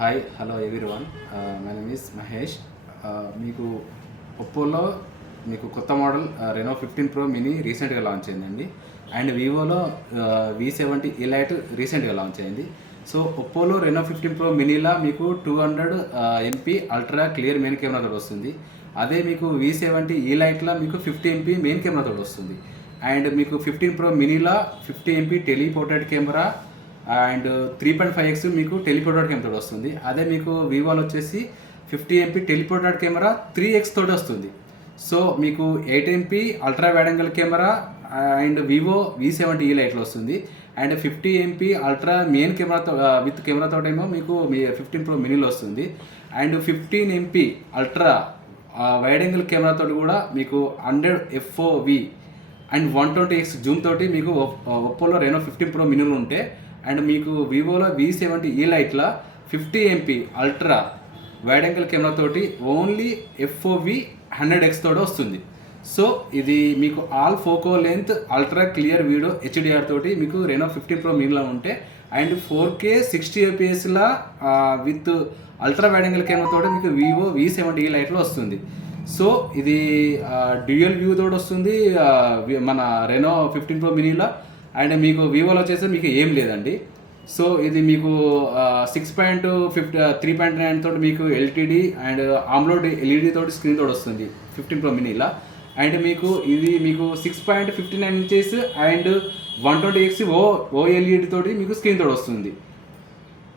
Hi hello everyone. My name is Mahesh. మీకు ఒప్పోలో మీకు కొత్త మోడల్ రెనో 15 ప్రో మినీ రీసెంట్గా లాంచ్ అయిందండి. అండ్ వివోలో V70 ఎలైట్ రీసెంట్గా లాంచ్ అయింది. సో ఒప్పోలో రెనో 15 ప్రో మినీలా మీకు 200 MP అల్ట్రా క్లియర్ మెయిన్ కెమెరాతో వస్తుంది. అదే మీకు V70 ఎలైట్లో మీకు 50 MP మెయిన్ కెమెరాతో వస్తుంది. అండ్ మీకు 15 ప్రో మినీలా 50 MP tele portrait camera and 3.5x మీకు టెలిపోర్ట్రేట్ కెమెరా వస్తుంది. అదే మీకు వివోలో వచ్చేసి 50 MP టెలిపోర్ట్రేట్ కెమెరా 3x తోటి వస్తుంది. సో మీకు 8 MP ultra wide angle camera and Vivo V70 లైట్లో వస్తుంది. అండ్ 50 MP అల్ట్రా మెయిన్ కెమెరాతో విత్ కెమెరాతో ఏమో మీకు మీ 15 ప్రో మినీలో వస్తుంది. And 15 MP ultra wide angle కెమెరాతో కూడా మీకు 100 FOV అండ్ 120x జూమ్ తోటి మీకు ఒప్పోలో రెనో 15 ప్రో మినీలో ఉంటే, అండ్ మీకు వివోలో V70 లైట్లో 50 MP అల్ట్రా వైడ్ యాంగిల్ కెమెరాతోటి ఓన్లీ FOV 100x తోటి వస్తుంది. సో ఇది మీకు all focal length ultra clear video HDR తోటి మీకు రెనో 15 ప్రో మినీలో ఉంటే, and 4K 60 fps with ultra wide angle కెమెరాతోటి మీకు వివో V70 లైట్లో వస్తుంది. సో ఇది డ్యూయల్ వ్యూ తోటి వస్తుంది మన రెనో 15 ప్రో మినీలో. అండ్ మీకు వివోలో వచ్చేసి మీకు ఏం లేదండి. సో ఇది మీకు 3.9 తోటి మీకు LTD అండ్ ఆమ్లోడ్ LED తోటి స్క్రీన్ తోటి వస్తుంది 15 ప్రో మినీలా. అండ్ మీకు ఇది మీకు 6.59 ఇంచెస్ అండ్ 120x OLED తోటి మీకు స్క్రీన్ తోటి వస్తుంది.